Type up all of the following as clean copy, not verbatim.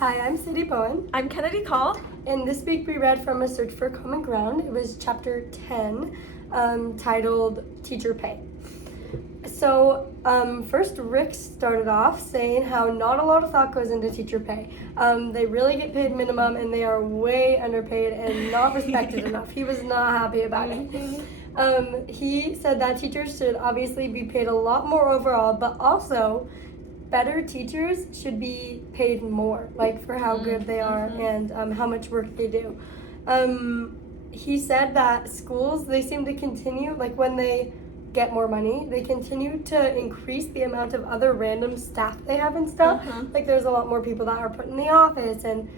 Hi, I'm Saydi Bowen. I'm Kennedy Call. And this week we read from A Search for Common Ground. It was chapter 10, titled Teacher Pay. So first Rick started off saying how not a lot of thought goes into teacher pay. They really get paid minimum and they are way underpaid and not respected enough. He was not happy about it. He said that teachers should obviously be paid a lot more overall, but also better teachers should be paid more, like for how good they are and how much work they do. He said that schools, they seem to continue, like when they get more money, they continue to increase the amount of other random staff they have and stuff. Like there's a lot more people that are put in the office and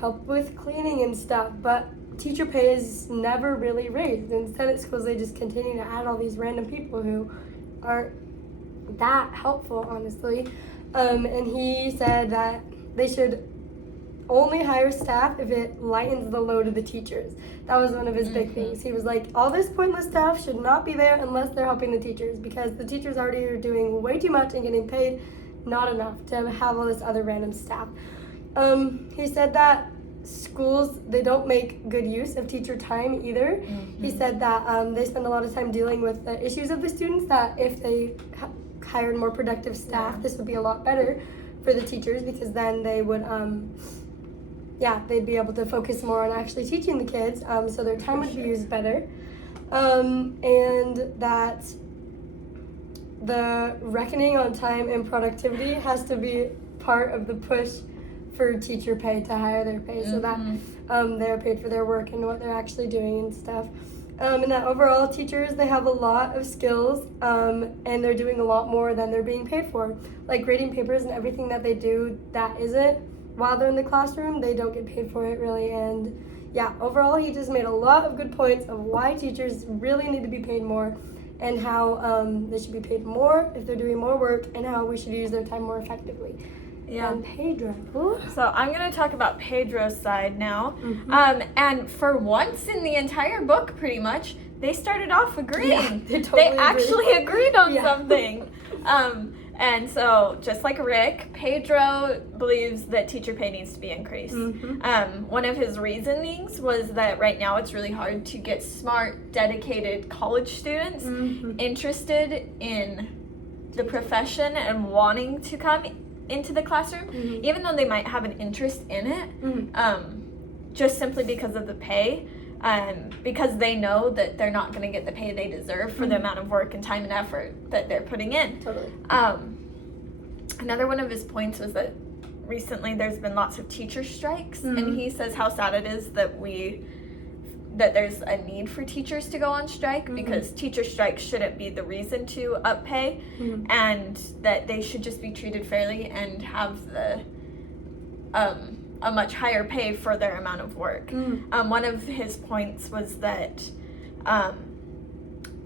help with cleaning and stuff, but teacher pay is never really raised. Instead at schools they just continue to add all these random people who aren't that helpful, honestly. And he said that they should only hire staff if it lightens the load of the teachers. That was one of his big things. He was like, all this pointless staff should not be there unless they're helping the teachers, because the teachers already are doing way too much and getting paid not enough to have all this other random staff. He said that schools, they don't make good use of teacher time either. He said that they spend a lot of time dealing with the issues of the students, that if they hired more productive staff, this would be a lot better for the teachers, because then they would they'd be able to focus more on actually teaching the kids, so their time would be used better. And that the reckoning on time and productivity has to be part of the push for teacher pay, to higher their pay, so that they're paid for their work and what they're actually doing and stuff. And that overall teachers, they have a lot of skills, and they're doing a lot more than they're being paid for. Like grading papers and everything that they do that isn't while they're in the classroom, they don't get paid for it really. And yeah, overall he just made a lot of good points of why teachers really need to be paid more, and how they should be paid more if they're doing more work, and how we should use their time more effectively. Yeah. And Pedro. So I'm going to talk about Pedro's side now. And for once in the entire book, pretty much, they started off agreeing. Yeah, they totally actually agreed on Yeah. something. And so, just like Rick, Pedro believes that teacher pay needs to be increased. One of his reasonings was that right now it's really hard to get smart, dedicated college students interested in the profession and wanting to come into the classroom, even though they might have an interest in it, just simply because of the pay, because they know that they're not going to get the pay they deserve for the amount of work and time and effort that they're putting in. Totally. Another one of his points was that recently there's been lots of teacher strikes, and he says how sad it is that there's a need for teachers to go on strike, because teacher strikes shouldn't be the reason to up pay, and that they should just be treated fairly and have a much higher pay for their amount of work. One of his points was that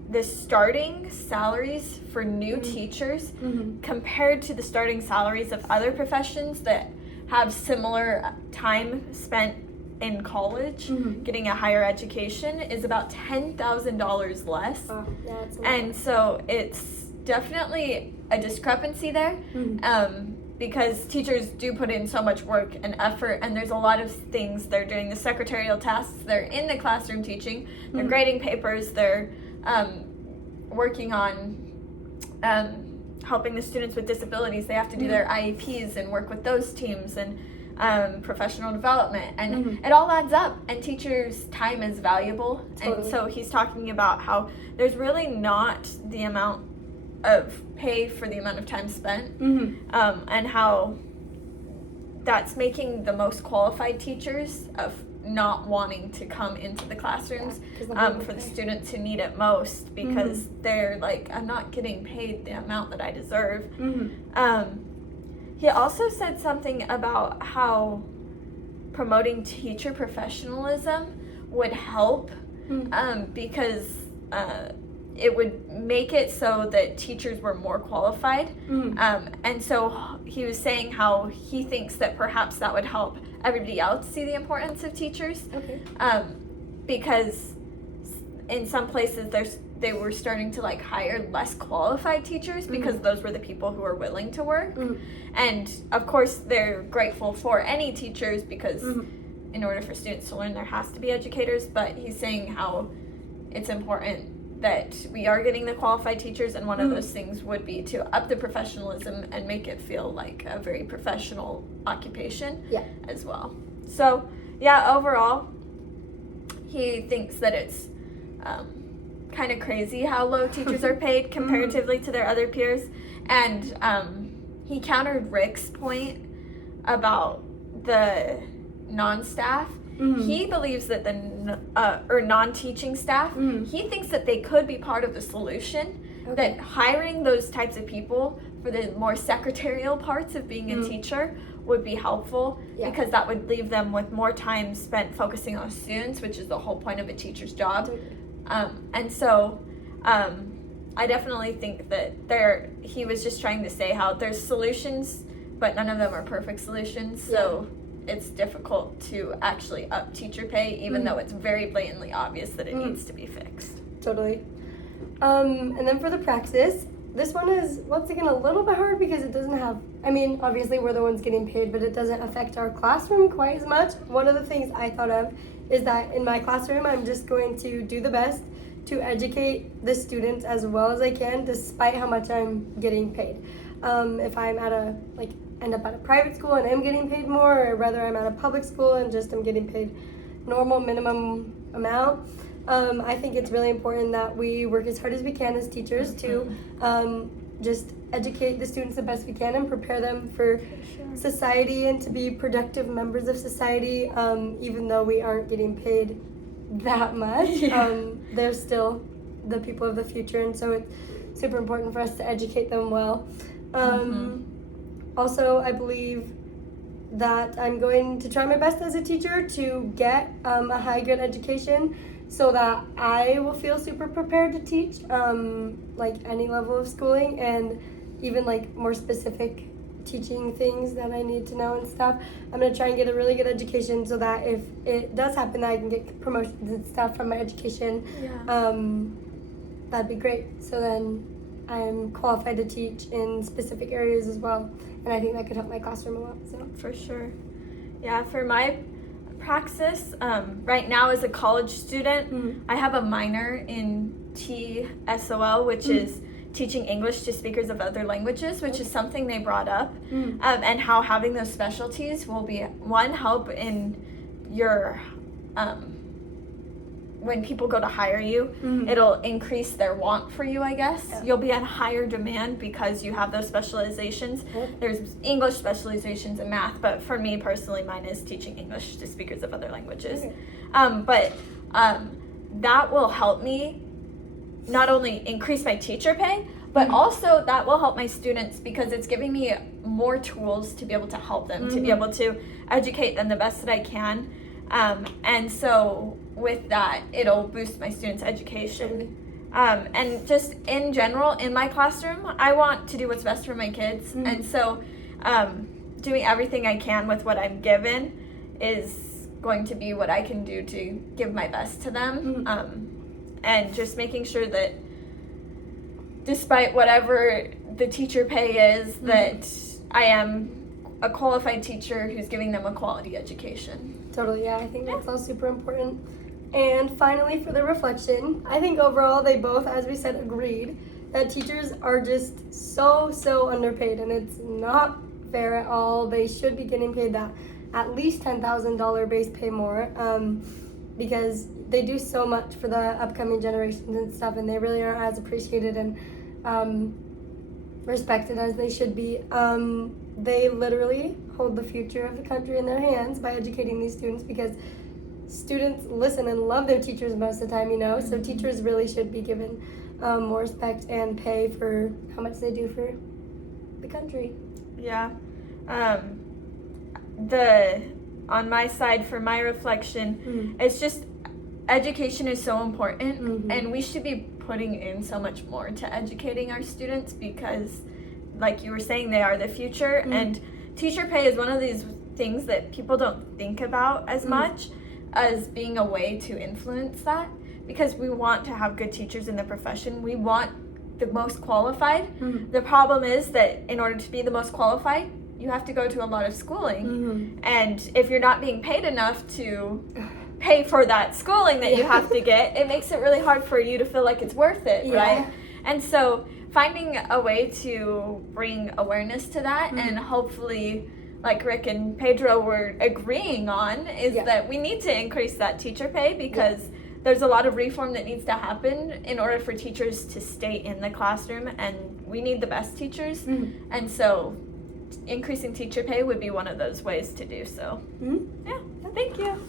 the starting salaries for new teachers compared to the starting salaries of other professions that have similar time spent in college getting a higher education is about $10,000 less. And so it's definitely a discrepancy there, because teachers do put in so much work and effort, and there's a lot of things they're doing. The secretarial tasks, they're in the classroom teaching, they're grading papers, they're working on helping the students with disabilities. They have to do their IEPs and work with those teams, and professional development, and it all adds up, and teachers' time is valuable. And so he's talking about how there's really not the amount of pay for the amount of time spent, and how that's making the most qualified teachers of not wanting to come into the classrooms for the students who need it most, because they're like, I'm not getting paid the amount that I deserve. He also said something about how promoting teacher professionalism would help, because it would make it so that teachers were more qualified. And so he was saying how he thinks that perhaps that would help everybody else see the importance of teachers. Because in some places there's they were starting to like hire less qualified teachers because those were the people who were willing to work. And of course they're grateful for any teachers because in order for students to learn there has to be educators, but he's saying how it's important that we are getting the qualified teachers, and one of those things would be to up the professionalism and make it feel like a very professional occupation as well. So yeah, overall he thinks that it's kind of crazy how low teachers are paid comparatively to their other peers. And he countered Rick's point about the non-staff. He believes that the or non-teaching staff, he thinks that they could be part of the solution, that hiring those types of people for the more secretarial parts of being a teacher would be helpful, because that would leave them with more time spent focusing on students, which is the whole point of a teacher's job. And so I definitely think that he was just trying to say how there's solutions, but none of them are perfect solutions. So it's difficult to actually up teacher pay, even though it's very blatantly obvious that it needs to be fixed. Totally. And then for the praxis, this one is once again a little bit hard because it doesn't have, I mean, obviously we're the ones getting paid, but it doesn't affect our classroom quite as much. One of the things I thought of is that in my classroom, I'm just going to do the best to educate the students as well as I can, despite how much I'm getting paid. If I'm at end up at a private school and am getting paid more, or whether I'm at a public school and just am getting paid normal minimum amount, I think it's really important that we work as hard as we can as teachers to just educate the students the best we can and prepare them for society and to be productive members of society, even though we aren't getting paid that much. They're still the people of the future, and so it's super important for us to educate them well. Also, I believe that I'm going to try my best as a teacher to get a high grade education so that I will feel super prepared to teach any level of schooling, and even more specific teaching things that I need to know and stuff. I'm going to try and get a really good education so that if it does happen that I can get promotions and stuff from my education, that'd be great. So then I'm qualified to teach in specific areas as well, and I think that could help my classroom a lot. So for sure. Yeah, for my praxis, right now as a college student, I have a minor in TSOL, which is teaching English to speakers of other languages, which is something they brought up, and how having those specialties will be one help in your when people go to hire you, it'll increase their want for you, I guess. You'll be at higher demand because you have those specializations. There's English specializations in math, but for me personally, mine is teaching English to speakers of other languages. But that will help me not only increase my teacher pay, but also that will help my students because it's giving me more tools to be able to help them, to be able to educate them the best that I can. And so with that, it'll boost my students' education. And just in general, in my classroom, I want to do what's best for my kids. And so doing everything I can with what I'm given is going to be what I can do to give my best to them. And just making sure that despite whatever the teacher pay is, that I am a qualified teacher who's giving them a quality education. Totally, yeah, I think that's all super important. And finally, for the reflection, I think overall they both, as we said, agreed that teachers are just so underpaid, and it's not fair at all. They should be getting paid that at least $10,000 base pay more, because they do so much for the upcoming generations and stuff, and they really aren't as appreciated and respected as they should be. They literally hold the future of the country in their hands by educating these students, because students listen and love their teachers most of the time, so teachers really should be given more respect and pay for how much they do for the country. Yeah. On my side, for my reflection, it's just education is so important, and we should be putting in so much more to educating our students because, like you were saying, they are the future, and teacher pay is one of these things that people don't think about as much as being a way to influence that, because we want to have good teachers in the profession. We want the most qualified. Mm-hmm. The problem is that in order to be the most qualified, you have to go to a lot of schooling. Mm-hmm. And if you're not being paid enough to pay for that schooling that you have to get, it makes it really hard for you to feel like it's worth it, right? And so finding a way to bring awareness to that, and hopefully, like Rick and Pedro were agreeing on, is that we need to increase that teacher pay, because there's a lot of reform that needs to happen in order for teachers to stay in the classroom, and we need the best teachers. And so increasing teacher pay would be one of those ways to do so. Yeah, thank you.